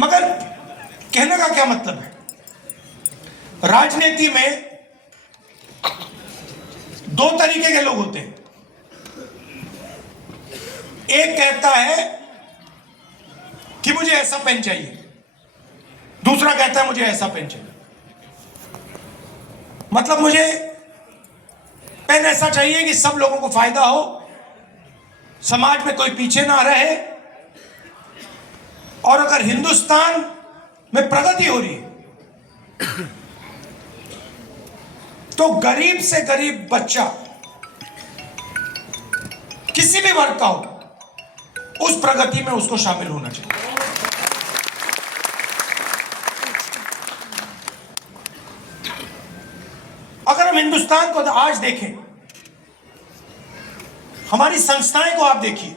मगर कहने का क्या मतलब है, राजनीति में दो तरीके के लोग होते हैं। एक कहता है कि मुझे ऐसा पेन चाहिए, दूसरा कहता है मुझे ऐसा पेन चाहिए। मतलब मुझे पेन ऐसा चाहिए कि सब लोगों को फायदा हो, समाज में कोई पीछे ना रहे, और अगर हिंदुस्तान में प्रगति हो रही है तो गरीब से गरीब बच्चा किसी भी वर्ग का हो, उस प्रगति में उसको शामिल होना चाहिए। अगर हम हिंदुस्तान को आज देखें, हमारी संस्थाएं को आप देखिए,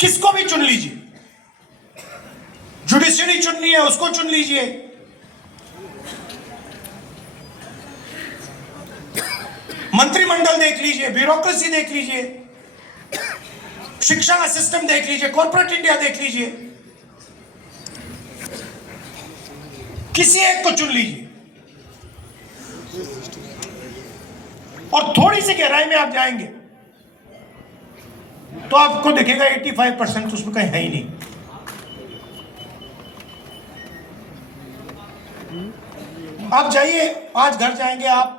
किसको भी चुन लीजिए, जुडिशरी चुननी है उसको चुन लीजिए, मंत्रिमंडल देख लीजिए, ब्यूरोक्रेसी देख लीजिए, शिक्षा का सिस्टम देख लीजिए, कॉर्पोरेट इंडिया देख लीजिए, किसी एक को चुन लीजिए और थोड़ी सी गहराई में आप जाएंगे तो आपको दिखेगा 85% उसमें कहीं है ही नहीं। आप जाइए, आज घर जाएंगे आप,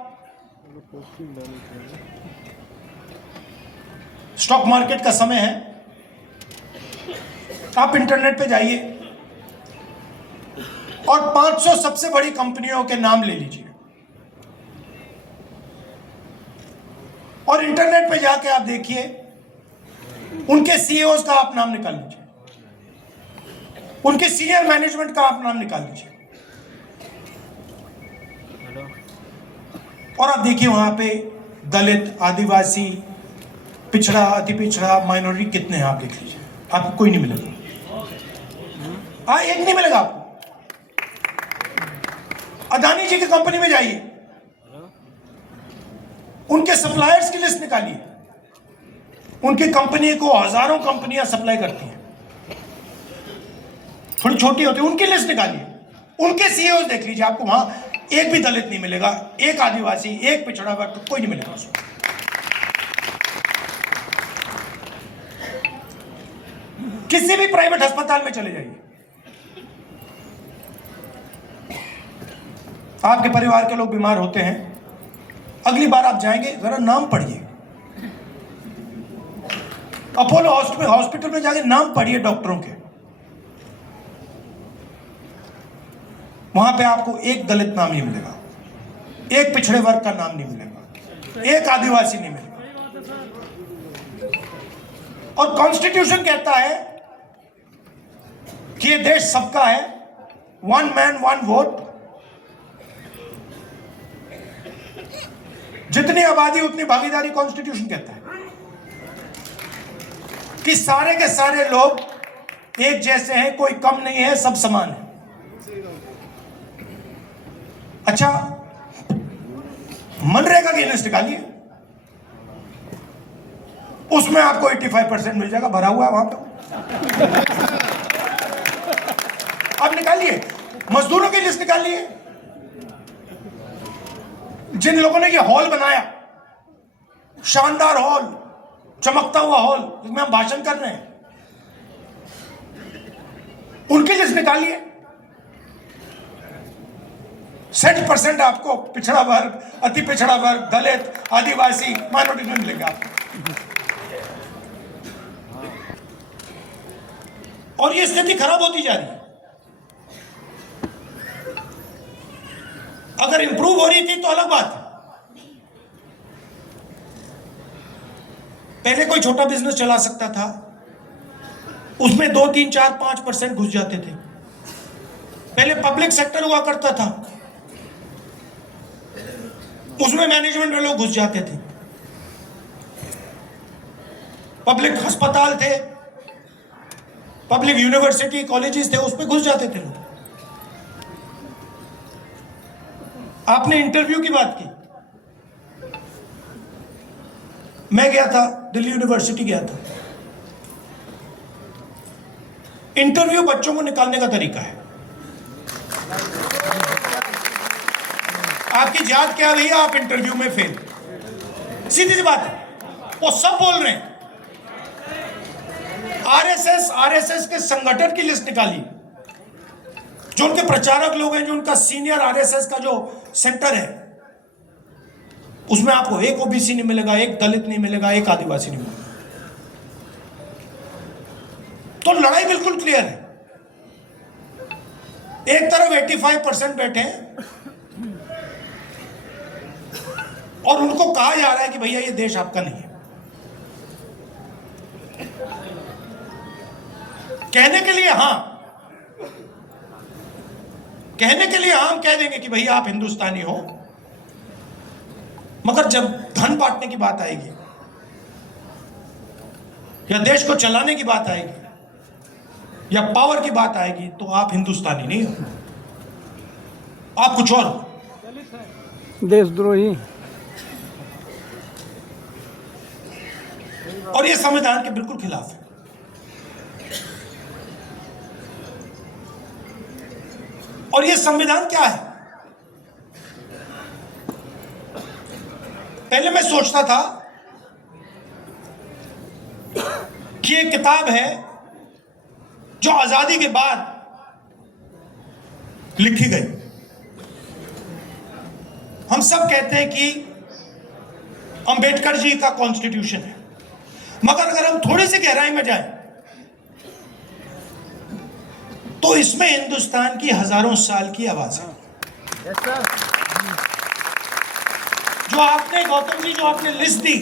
स्टॉक मार्केट का समय है, आप इंटरनेट पे जाइए और 500 सबसे बड़ी कंपनियों के नाम ले लीजिए और इंटरनेट पे जाके आप देखिए, उनके सीईओज का आप नाम निकाल लीजिए, उनके सीनियर मैनेजमेंट का आप नाम निकाल लीजिए और आप देखिए वहां पे दलित, आदिवासी, पिछड़ा, अति पिछड़ा, माइनॉरिटी कितने हैं आप देख लीजिए, आपको कोई नहीं मिलेगा। हाँ, एक नहीं मिलेगा आपको। अदानी जी की कंपनी में जाइए, उनके सप्लायर्स की लिस्ट निकालिए, उनकी कंपनी को हजारों कंपनियां सप्लाई करती हैं, थोड़ी छोटी होती है, उनकी लिस्ट निकालिए, उनके सीईओ देख लीजिए, आपको वहां एक भी दलित नहीं मिलेगा, एक आदिवासी, एक पिछड़ा वर्ग, कोई नहीं मिलेगा उसको। किसी भी प्राइवेट अस्पताल में चले जाइए, आपके परिवार के लोग बीमार होते हैं, अगली बार आप जाएंगे जरा नाम पढ़िए, अपोलो हॉस्पिटल में जाके नाम पढ़िए डॉक्टरों के, वहां पे आपको एक दलित नाम नहीं मिलेगा, एक पिछड़े वर्ग का नाम नहीं मिलेगा, एक आदिवासी नहीं मिलेगा। और कॉन्स्टिट्यूशन कहता है कि ये देश सबका है, वन मैन वन वोट, जितनी आबादी उतनी भागीदारी, कॉन्स्टिट्यूशन कहता है कि सारे के सारे लोग एक जैसे हैं, कोई कम नहीं है, सब समान है। अच्छा, मनरेगा की लिस्ट निकालिए, उसमें आपको 85% मिल जाएगा, भरा हुआ है वहां पे। आप निकालिए, मजदूरों की लिस्ट निकालिए, जिन लोगों ने ये हॉल बनाया, शानदार हॉल, चमकता हुआ हॉल जिसमें हम भाषण कर रहे हैं, उनकी लिस्ट निकालिए। 60% आपको पिछड़ा वर्ग, अति पिछड़ा वर्ग, दलित, आदिवासी, माइनॉरिटी में मिलेगा आपको। और ये स्थिति खराब होती जा रही है। अगर इंप्रूव हो रही थी तो अलग बात है। पहले कोई छोटा बिजनेस चला सकता था, उसमें 2, 3, 4, 5% घुस जाते थे। पहले पब्लिक सेक्टर हुआ करता था, उसमें मैनेजमेंट में लोग घुस जाते थे। पब्लिक अस्पताल थे, पब्लिक यूनिवर्सिटी, कॉलेजेस थे, उसमें घुस जाते थे लोग। आपने इंटरव्यू की बात की, मैं गया था, दिल्ली यूनिवर्सिटी गया था, इंटरव्यू बच्चों को निकालने का तरीका है। आपकी जात क्या है भैया, आप इंटरव्यू में फेल, सीधी सी बात है। वो सब बोल रहे हैं। आरएसएस के संगठन की लिस्ट निकाली, जो उनके प्रचारक लोग हैं, जो उनका सीनियर आरएसएस का जो सेंटर है, उसमें आपको एक ओबीसी नहीं मिलेगा, एक दलित नहीं मिलेगा, एक आदिवासी नहीं मिलेगा। तो लड़ाई बिल्कुल क्लियर है। एक तरफ 85% बैठे हैं और उनको कहा जा रहा है कि भैया ये देश आपका नहीं है। कहने के लिए हां, कहने के लिए हम कह देंगे कि भैया आप हिंदुस्तानी हो, मगर जब धन बांटने की बात आएगी या देश को चलाने की बात आएगी या पावर की बात आएगी, तो आप हिंदुस्तानी नहीं हो, आप कुछ और हो, देशद्रोही। और ये संविधान के बिल्कुल खिलाफ है। और ये संविधान क्या है? पहले मैं सोचता था कि एक किताब है जो आजादी के बाद लिखी गई। हम सब कहते हैं कि अंबेडकर जी का कॉन्स्टिट्यूशन है, मगर अगर हम थोड़ी सी गहराई में जाएं तो इसमें हिंदुस्तान की हजारों साल की आवाज है। जो आपने, गौतम जी, जो आपने लिस्ट दी,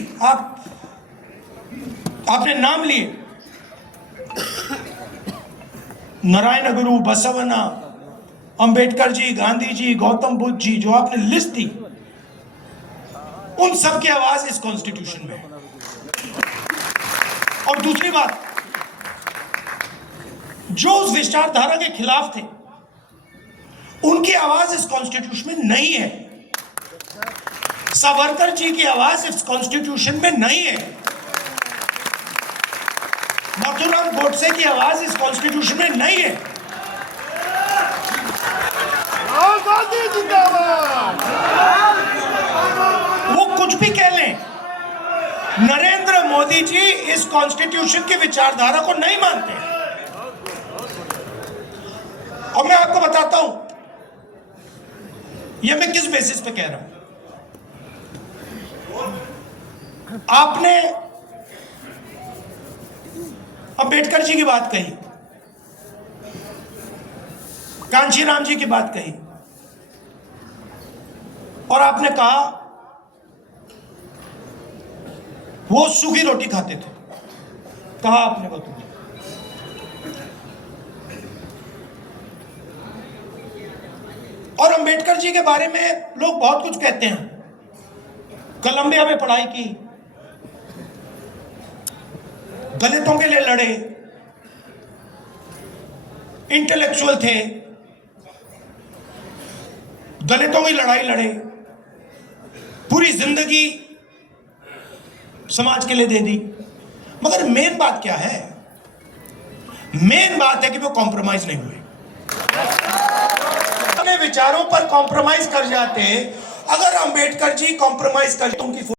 आपने नाम लिए, नारायण गुरु, बसवना, अंबेडकर जी, गांधी जी, गौतम बुद्ध जी, जो आपने लिस्ट दी, उन सब की आवाज इस कॉन्स्टिट्यूशन में है। और दूसरी बात, जो उस विचारधारा के खिलाफ थे, उनकी आवाज इस कॉन्स्टिट्यूशन में नहीं है। सावरकर जी की आवाज इस कॉन्स्टिट्यूशन में नहीं है। नाथूराम गोडसे की आवाज इस कॉन्स्टिट्यूशन में नहीं है। वो कुछ भी कह लें, नरेंद्र मोदी जी इस कॉन्स्टिट्यूशन की विचारधारा को नहीं मानते। और मैं आपको बताता हूं यह मैं किस बेसिस पे कह रहा हूं। आपने अंबेडकर जी की बात कही, कांशीराम जी की बात कही, और आपने कहा वो सूखी रोटी खाते थे, कहा आपने बताया। और अंबेडकर जी के बारे में लोग बहुत कुछ कहते हैं। कोलंबिया में पढ़ाई की, दलितों के लिए लड़े, इंटेलेक्चुअल थे, दलितों की लड़ाई लड़े, पूरी जिंदगी समाज के लिए दे दी। मगर मेन बात क्या है? मेन बात है कि वो कॉम्प्रोमाइज नहीं हुए। अपने विचारों पर कॉम्प्रोमाइज कर जाते। अगर अंबेडकर जी कॉम्प्रोमाइज करते, उनकी